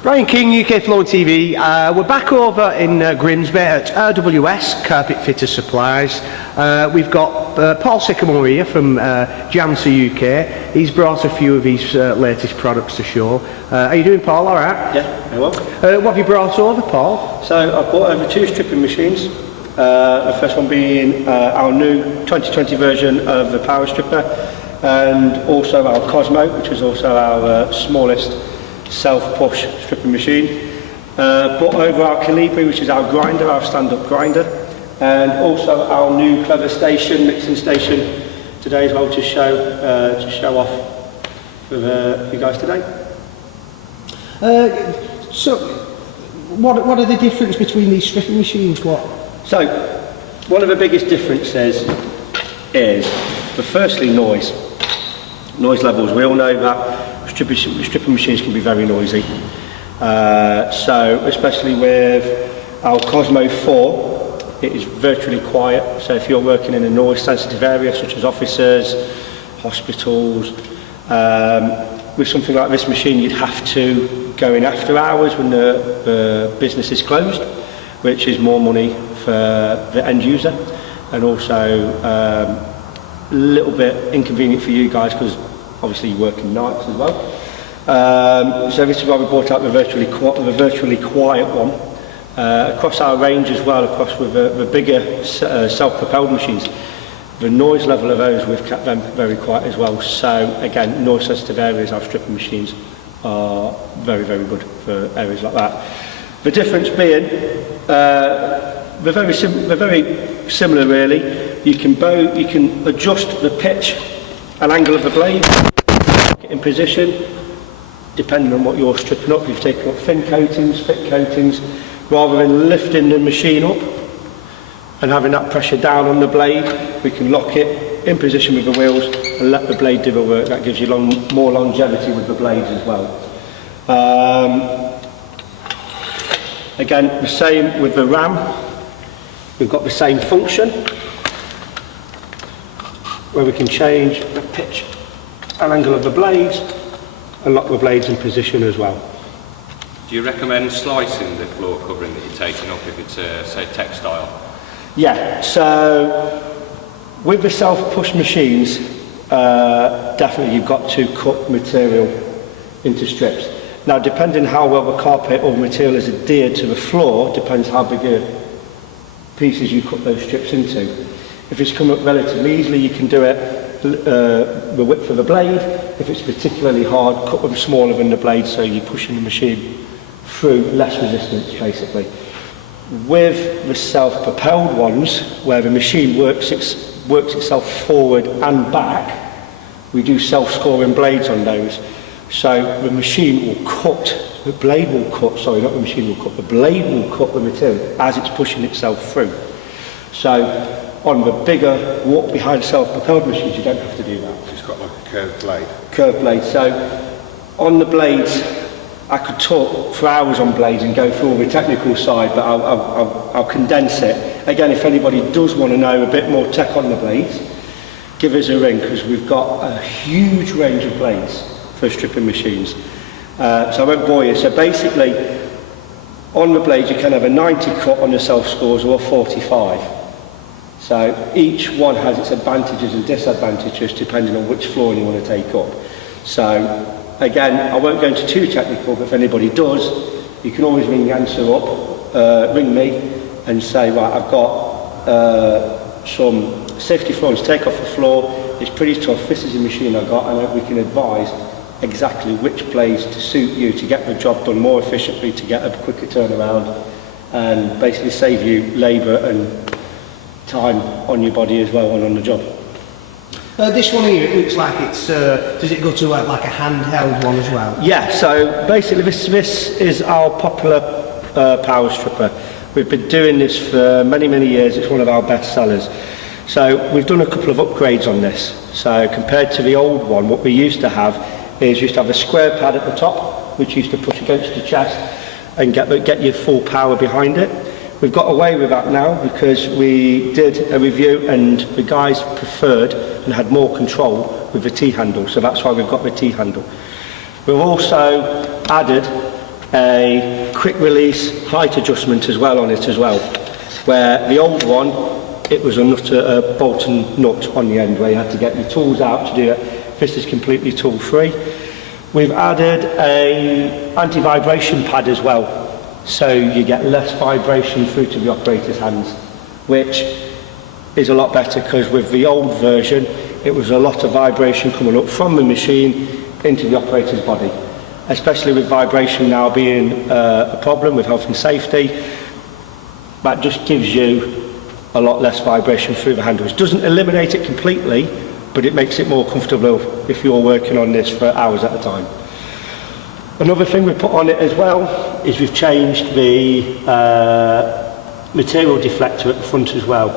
Brian King, UK Flow TV. We're back over in Grimsby at RWS, Carpet Fitter Supplies. We've got Paul Sycamore here from Janser UK. He's brought a few of his latest products to show. How are you doing, Paul? All right? Yeah, very well. What have you brought over, Paul? So I've brought over two stripping machines. The first one being our new 2020 version of the Power Stripper, and also our Cosmo, which is also our smallest self-push stripping machine. Brought over our Calibri, which is our grinder, our stand-up grinder, and also our new Clever Station, mixing station today as well, to show off for you guys today. So, what are the difference between these stripping machines? So, one of the biggest differences is, but firstly, noise levels. We all know that stripping machines can be very noisy. So especially with our Cosmo 4, it is virtually quiet. So if you're working in a noise sensitive area such as offices, hospitals, with something like this machine you'd have to go in after hours when the business is closed, which is more money for the end user, and also a little bit inconvenient for you guys because obviously you work in nights as well. So this is why we brought out the virtually quiet one. Across our range as well, across with the bigger self-propelled machines, the noise level of those, we've kept them very quiet as well. So again, noise sensitive areas, our stripping machines are very, very good for areas like that. The difference being, they're very similar really. You can adjust the pitch and angle of the blade, lock it in position, depending on what you're stripping up. You've taken up thin coatings, thick coatings, rather than lifting the machine up and having that pressure down on the blade, we can lock it in position with the wheels and let the blade do the work. That gives you more longevity with the blades as well. Again, the same with the ram. We've got the same function where we can change the pitch and angle of the blades and lock the blades in position as well. Do you recommend slicing the floor covering that you're taking up if it's say textile? Yeah, so with the self-push machines, definitely you've got to cut material into strips. Now, depending how well the carpet or the material is adhered to the floor, depends how big pieces you cut those strips into. If it's come up relatively easily, you can do it the width of the blade. If it's particularly hard, cut them smaller than the blade, so you're pushing the machine through less resistance, basically. With the self-propelled ones, where the machine works itself forward and back, we do self-scoring blades on those. So the machine will cut, the blade will cut, sorry, not the machine will cut, the blade will cut the material as it's pushing itself through. So on the bigger walk-behind self-propelled machines, you don't have to do that. It's got like a curved blade. Curved blade. So on the blades, I could talk for hours on blades and go through all the technical side, but I'll condense it. Again, if anybody does want to know a bit more tech on the blades, give us a ring, because we've got a huge range of blades for stripping machines. So I won't bore you. So basically, on the blades, you can have a 90 cut on the self-scores or 45. So each one has its advantages and disadvantages depending on which floor you want to take up. So again, I won't go into too technical, but if anybody does, you can always ring Janser up, ring me and say, right, I've got some safety floors, take off the floor, it's pretty tough, this is the machine I've got, and we can advise exactly which blades to suit you to get the job done more efficiently, to get a quicker turnaround, and basically save you labour and time on your body as well and on the job. This one here, it looks like it's, does it go to like a handheld one as well? Yeah, so basically this is our popular power stripper. We've been doing this for many, many years. It's one of our best sellers. So we've done a couple of upgrades on this. So compared to the old one, what we used to have is used to have a square pad at the top, which used to push against the chest and get your full power behind it. We've got away with that now because we did a review and the guys preferred and had more control with the T-handle, so that's why we've got the T-handle. We've also added a quick release height adjustment as well on it as well, where the old one, it was a bolt and nut on the end where you had to get your tools out to do it. This is completely tool free. We've added a anti-vibration pad as well, so you get less vibration through to the operator's hands, which is a lot better, because with the old version it was a lot of vibration coming up from the machine into the operator's body, especially with vibration now being a problem with health and safety. That just gives you a lot less vibration through the handles. Doesn't eliminate it completely, but it makes it more comfortable if you're working on this for hours at a time. Another thing we put on it as well is we've changed the material deflector at the front as well.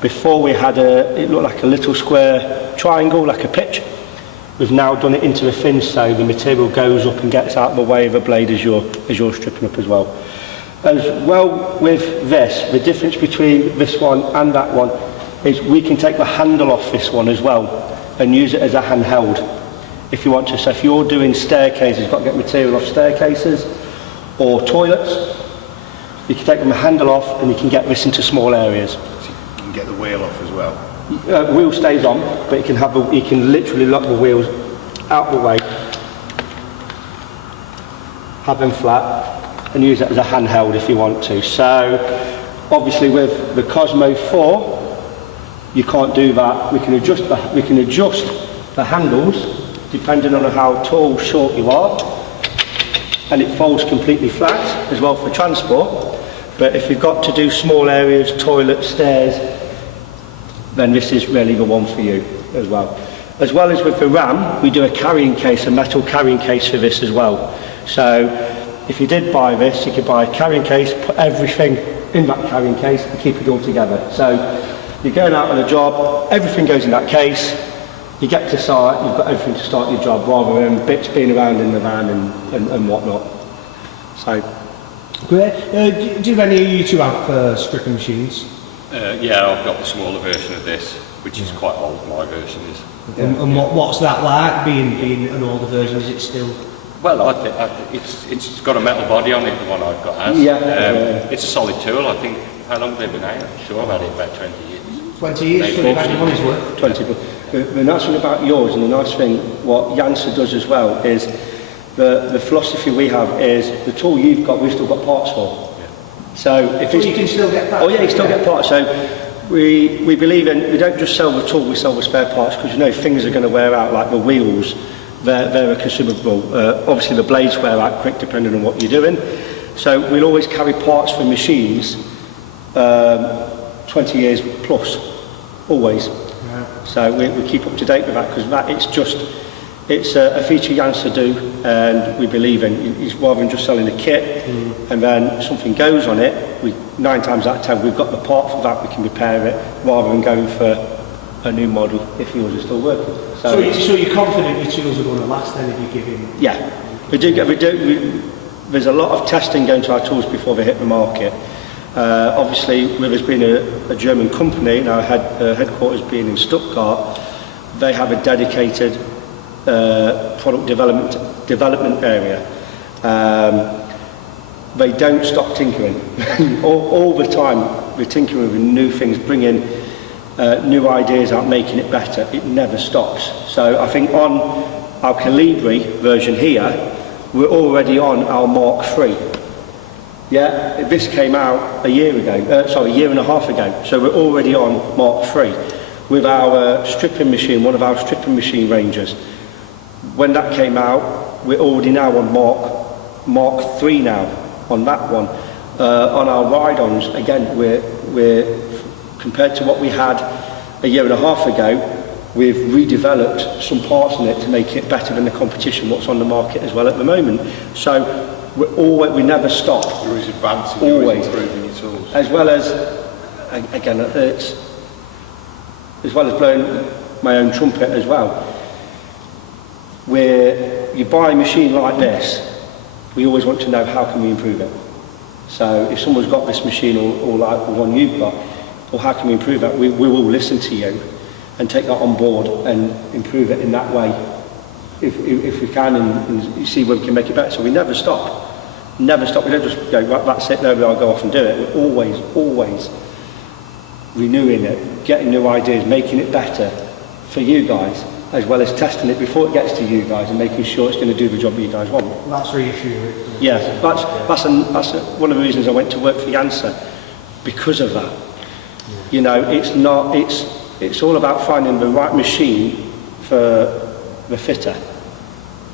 Before we had it looked like a little square triangle, like a pitch. We've now done it into a fin, so the material goes up and gets out of the way of the blade as you're stripping up as well. As well with this, the difference between this one and that one is we can take the handle off this one as well and use it as a handheld if you want to. So if you're doing staircases, you've got to get material off staircases or toilets, you can take the handle off and you can get this into small areas. You can get the wheel off as well. Wheel stays on, but you can literally lock the wheels out the way, have them flat, and use it as a handheld if you want to. So obviously with the Cosmo 4 you can't do that. We can adjust the handles depending on how tall, short you are, and it folds completely flat as well for transport. But if you've got to do small areas, toilets, stairs, then this is really the one for you as well. As well as with the RAM, we do a carrying case, a metal carrying case for this as well. So if you did buy this, you could buy a carrying case, put everything in that carrying case and keep it all together. So you're going out on a job, everything goes in that case, you get to site, you've got everything to start your job, rather than bits being around in the van and whatnot. So, great. Do you have any of you two have stripping machines? Yeah, I've got the smaller version of this, which is quite old, my version is. And what's that like, being an older version? Is it still... Well, it's got a metal body on it, the one I've got has. It's a solid tool, I think. How long have they been out? I'm sure I've had it about 20 years. 20 years, so you've had your money's worth. 20. The nice thing about yours, and the nice thing what Janser does as well, is the philosophy we have is the tool you've got, we've still got parts for. Yeah. So if you can still get parts. Oh yeah, you still get parts. So we believe in, we don't just sell the tool, we sell the spare parts, because you know things are going to wear out, like the wheels. They're a consumable. Obviously the blades wear out quick depending on what you're doing. So we'll always carry parts for machines 20 years plus, always. Yeah. So we keep up to date with that, because that it's a feature Janser do, and we believe in. It's rather than just selling a kit and then something goes on it, 9 times out of 10 we've got the part for that, we can repair it, rather than going for a new model if yours is still working. So you're confident your tools are going to last then if you give in? Yeah, there's a lot of testing going to our tools before they hit the market. Obviously, with us being a German company and our headquarters being in Stuttgart, they have a dedicated product development area. They don't stop tinkering. all the time, they're tinkering with new things, bringing new ideas out, making it better. It never stops. So I think on our Calibri version here, we're already on our Mark III. Yeah, this came out a year and a half ago. So we're already on Mark III with our stripping machine, one of our stripping machine ranges. When that came out, we're already now on Mark III now on that one. On our ride-ons, again, we're compared to what we had a year and a half ago, we've redeveloped some parts in it to make it better than the competition, what's on the market as well at the moment. So we never stop. You're always advancing, always. You're always improving your tools. As well as, again, as well as blowing my own trumpet as well. Where you buy a machine like this, we always want to know how can we improve it. So if someone's got this machine or like the one you've got, or how can we improve that, we will listen to you and take that on board and improve it in that way if we can, and see where we can make it better. So we never stop. Never stop. We don't just go, right, that's it, there we are, go off and do it. We're always renewing it, getting new ideas, making it better for you guys, as well as testing it before it gets to you guys and making sure it's going to do the job you guys want. That's reassuring. Yeah, that's one of the reasons I went to work for Janser, because of that. You know, it's all about finding the right machine for the fitter,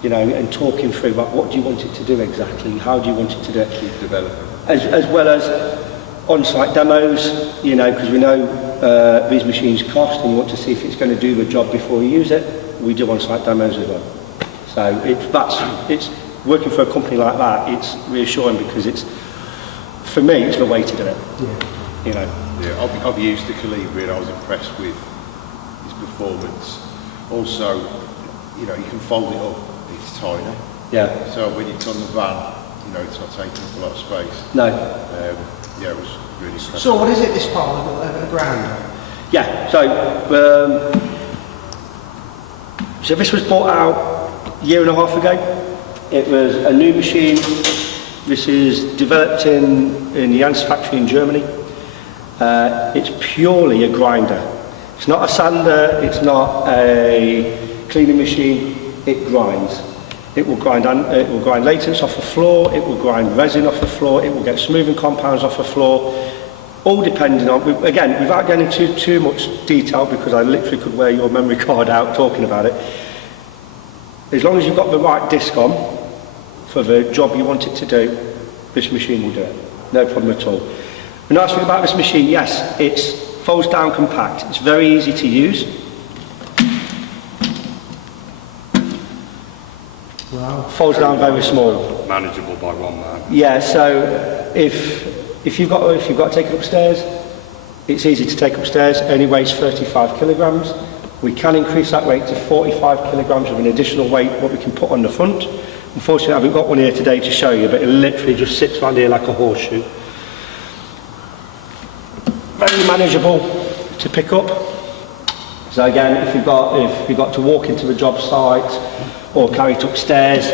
you know, and talking through about what do you want it to do exactly, how do you want it to do it. Keep developing. As well as on-site demos, you know, because we know these machines cost and you want to see if it's going to do the job before you use it. We do on-site demos as well. So it's working for a company like that, it's reassuring because it's, for me, it's the way to do it. Yeah. You know. Yeah, I've used the Calibri and I was impressed with his performance. Also, you know, you can fold it up, it's tiny. Yeah. So when it's on the van, you know, it's not taking up a lot of space. No. Yeah, it was really impressive. So what is it, this part of the ground? Yeah, so this was bought out a year and a half ago. It was a new machine. This is developed in the Janser factory in Germany. It's purely a grinder. It's not a sander, it's not a cleaning machine, it grinds. It will grind latents off the floor, it will grind resin off the floor, it will get smoothing compounds off the floor, all depending on, again, without getting into too much detail, because I literally could wear your memory card out talking about it, as long as you've got the right disc on for the job you want it to do, this machine will do it, no problem at all. The nice thing about this machine, yes, it folds down compact, it's very easy to use. Wow. Folds down very small. Manageable by one man. Yeah, so if you've got to take it upstairs, it's easy to take upstairs. It only weighs 35 kilograms. We can increase that weight to 45 kilograms with an additional weight what we can put on the front. Unfortunately, I haven't got one here today to show you, but it literally just sits around here like a horseshoe. Very manageable to pick up. So again, if you've got to walk into the job site or carry it upstairs,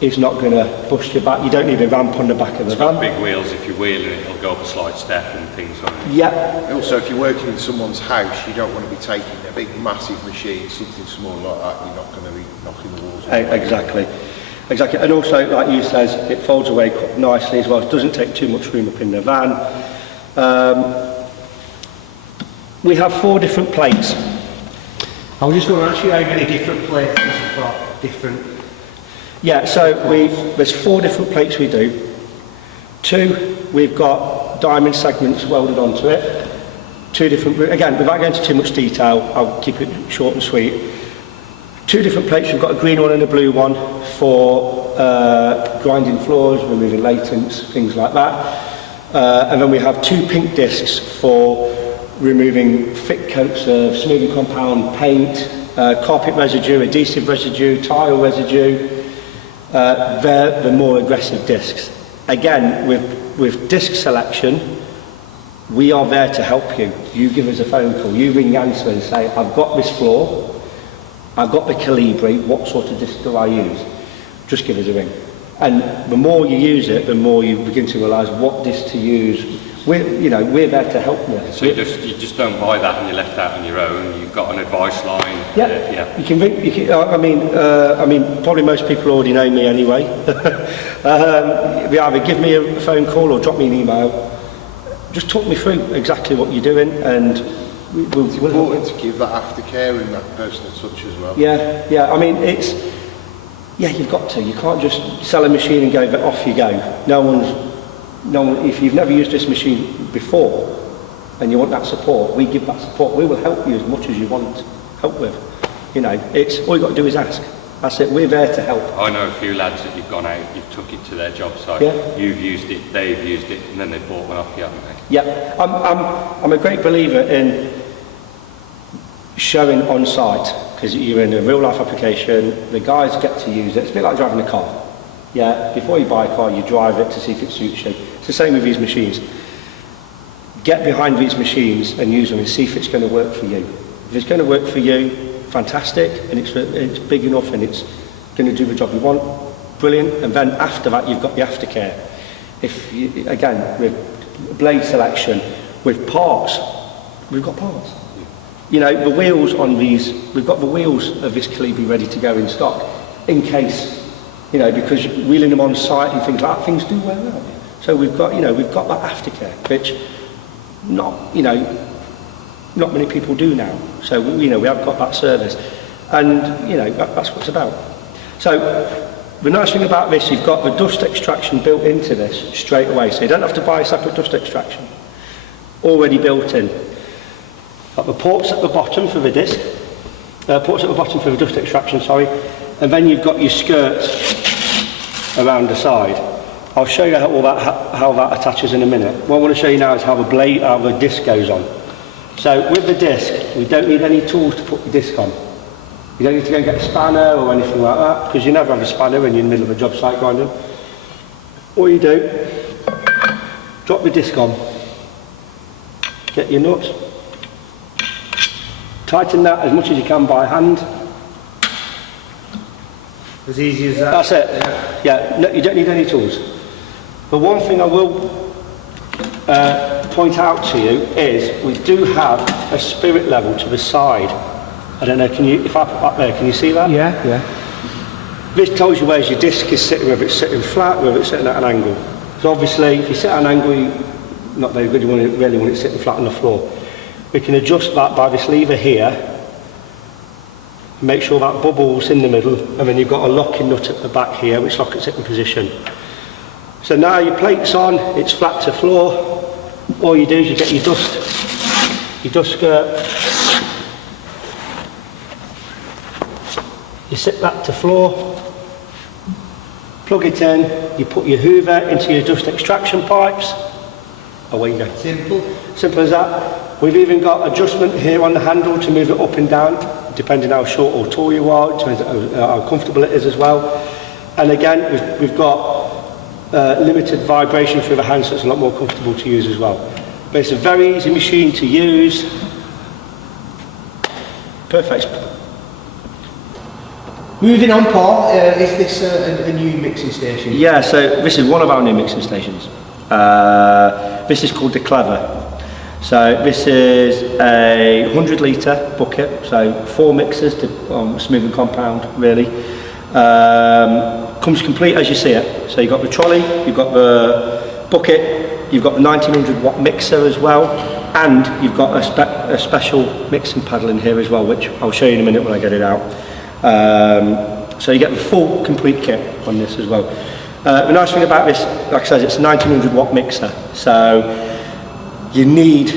it's not going to push you back. You don't need a ramp on the back of the van. Big wheels, if you're wheeling it, it'll go up a slight step and things like that. Yeah. Also, if you're working in someone's house, you don't want to be taking a big, massive machine, something small like that. You're not going to be knocking the walls. Exactly. And also, like you says, it folds away quite nicely as well. It doesn't take too much room up in the van. We have 4 different plates. I was just going to ask you how many different plates you've got, different... Yeah, so there's 4 different plates we do. 2, we've got diamond segments welded onto it. 2 different, again, without going into too much detail, I'll keep it short and sweet. 2 different plates, we've got a green one and a blue one for grinding floors, removing latents, things like that. And then we have 2 pink discs for removing thick coats of smoothing compound, paint, carpet residue, adhesive residue, tile residue. They're the more aggressive discs. Again, with disc selection, we are there to help you. You give us a phone call, you ring Janser and say, I've got this floor, I've got the Calibri, what sort of disc do I use? Just give us a ring. And the more you use it, the more you begin to realise what disc to use. We're there to help you. So you just don't buy that and you're left out on your own. You've got an advice line. Yeah. Yeah. You can ring. I mean, probably most people already know me anyway. Either give me a phone call or drop me an email. Just talk me through exactly what you're doing, and we'll It's important to give that aftercare and that personal touch as well. Yeah. I mean, you've got to. You can't just sell a machine and go, but off you go. No one. If you've never used this machine before and you want that support, we give that support. We will help you as much as you want help with. It's all you've got to do is ask. That's it. We're there to help. I know a few lads that you've gone out, you've took it to their job site, Yeah. you've used it, they've used it, and then they've bought one off you, haven't they? Yeah, I'm a great believer in showing on site, because you're in a real life application, the guys get to use it. It's a bit like driving a car. Yeah, before you buy a car, you drive it to see if it suits you. It's the same with these machines. Get behind these machines and use them and see if it's going to work for you. If it's going to work for you, fantastic, and it's big enough and it's going to do the job you want, brilliant. And then after that, you've got the aftercare. If you, again, with blade selection, with parts, we've got parts. You know, the wheels on these, we've got the wheels of this Calibri ready to go in stock, in case, you know, because wheeling them on site and things like that, things do wear out. So we've got, you know, we've got that aftercare, which not many people do now. So, you know, we have got that service. And, you know, that's what it's about. So, the nice thing about this, you've got the dust extraction built into this straight away. So you don't have to buy a separate dust extraction. Already built in. Got the ports at the bottom for the disc. Ports at the bottom for the dust extraction, sorry. And then you've got your skirts around the side. I'll show you how that attaches in a minute. What I want to show you now is how the disc goes on. So with the disc, we don't need any tools to put the disc on. You don't need to go and get a spanner or anything like that, because you never have a spanner when you're in the middle of a job site grinding. All you do, drop the disc on, get your nuts, tighten that as much as you can by hand. As easy as that? That's it. Yeah, no, you don't need any tools. But one thing I will point out to you is we do have a spirit level to the side. I don't know, if I put that there, can you see that? Yeah, yeah. This tells you where your disc is sitting, whether it's sitting flat, whether it's sitting at an angle. So obviously, if you sit at an angle, you're not very good, you really want it sitting flat on the floor. We can adjust that by this lever here, make sure that bubble's in the middle, and then you've got a locking nut at the back here, which locks it in position. So now your plate's on, it's flat to floor. All you do is you get your dust skirt, you sit back to floor, plug it in, you put your hoover into your dust extraction pipes, away you go. Simple. Simple as that. We've even got adjustment here on the handle to move it up and down, depending how short or tall you are, it depends how comfortable it is as well. And again, we've got limited vibration through the hand, so it's a lot more comfortable to use as well. But it's a very easy machine to use. Perfect. Moving on, Paul, is this a new mixing station? Yeah, so this is one of our new mixing stations. This is called the Clever. So this is a 100 litre bucket, so 4 mixers to smooth and compound, really. Comes complete as you see it. So you've got the trolley, you've got the bucket, you've got the 1900 watt mixer as well, and you've got a special mixing paddle in here as well, which I'll show you in a minute when I get it out. So you get the full complete kit on this as well. The nice thing about this, like I said, it's a 1900 watt mixer, so you need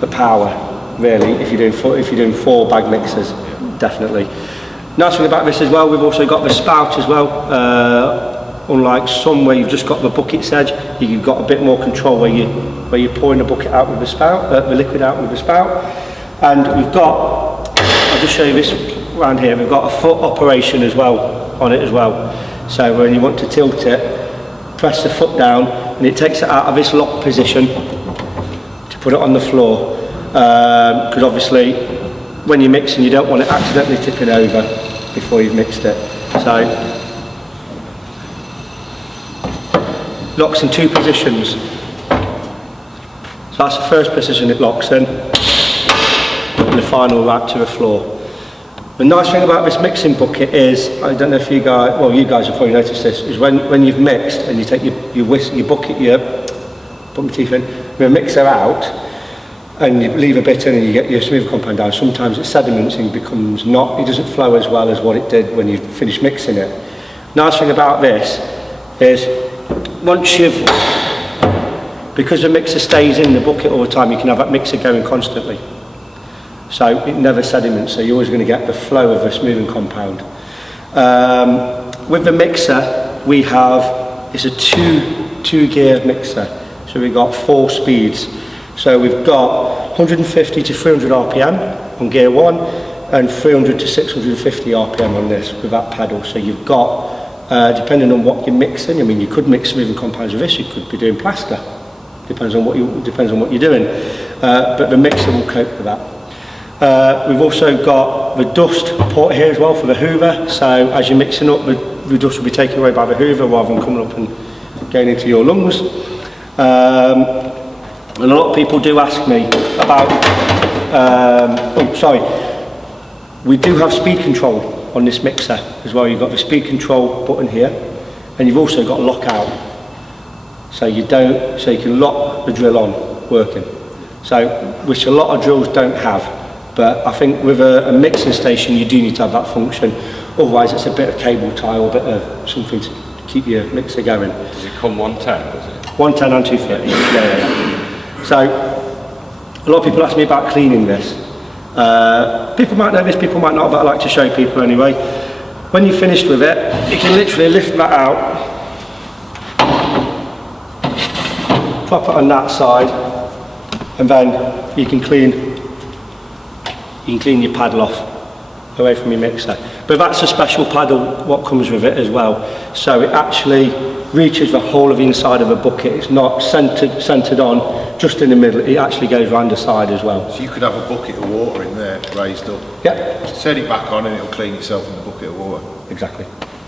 the power really if you're doing 4 bag mixers, definitely. Nice thing about this as well, we've also got the spout as well. Unlike some where you've just got the bucket's edge, you've got a bit more control where you're pouring the bucket out with the spout, the liquid out with the spout. And we've got, I'll just show you this around here, we've got a foot operation as well on it as well. So when you want to tilt it, press the foot down and it takes it out of this lock position to put it on the floor. Because obviously when you're mixing you don't want it accidentally tipping over before you've mixed it. So locks in 2 positions. So that's the first position it locks in, and the final right to the floor. The nice thing about this mixing bucket is, I don't know if you guys, well you guys have probably noticed this, is when you've mixed and you take your bucket, put my teeth in, your mixer out, and you leave a bit in and you get your smooth compound down, sometimes it sediments and it doesn't flow as well as what it did when you finished mixing it. Nice thing about this is, because the mixer stays in the bucket all the time, you can have that mixer going constantly. So it never sediments, so you're always going to get the flow of a smoothing compound. With the mixer, we have, it's a two gear mixer. So we've got 4 speeds. So we've got 150 to 300 RPM on gear 1, and 300 to 650 RPM on this with that pedal. So you've got, depending on what you're mixing, I mean you could mix smoothing compounds with this, you could be doing plaster. Depends on what you're doing. But the mixer will cope with that. We've also got the dust port here as well for the hoover, so as you're mixing up, the dust will be taken away by the hoover rather than coming up and going into your lungs. And a lot of people do ask me about, we do have speed control on this mixer as well. You've got the speed control button here, and you've also got lockout, so you can lock the drill on working. So, which a lot of drills don't have, but I think with a mixing station you do need to have that function. Otherwise, it's a bit of cable tie or a bit of something to keep your mixer going. Does it come 110, does it? 110 and 230. Yeah. So, a lot of people ask me about cleaning this. People might know this, people might not, but I like to show people anyway. When you're finished with it, you can literally lift that out, drop it on that side, and then you can clean your paddle off away from your mixer. But that's a special paddle what comes with it as well. So it actually reaches the whole of the inside of a bucket. It's not centered on just in the middle, it actually goes round the side as well. So you could have a bucket of water in there raised up. Yeah. Set it back on and it'll clean itself in the bucket of water. Exactly.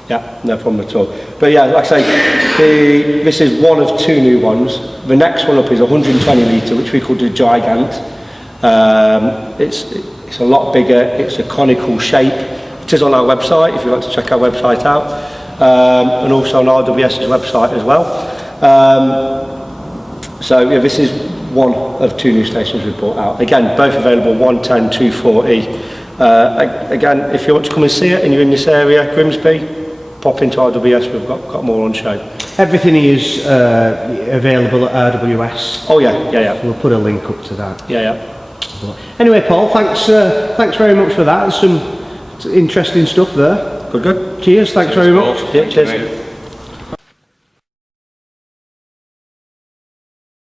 Yeah, no problem at all. But yeah, like I say, this is one of 2 new ones. The next one up is 120 litre, which we call the Gigant. It's a lot bigger, it's a conical shape. It is on our website, if you'd like to check our website out. And also on RWS's website as well. So yeah, this is one of 2 new stations we've brought out. Again, both available 110, 240. Again, if you want to come and see it and you're in this area, Grimsby, pop into RWS, we've got more on show. Everything is available at RWS. Oh yeah. We'll put a link up to that. Yeah. Anyway, Paul, thanks very much for that. There's some interesting stuff there. Good. Cheers, thanks very much. Yeah, cheers.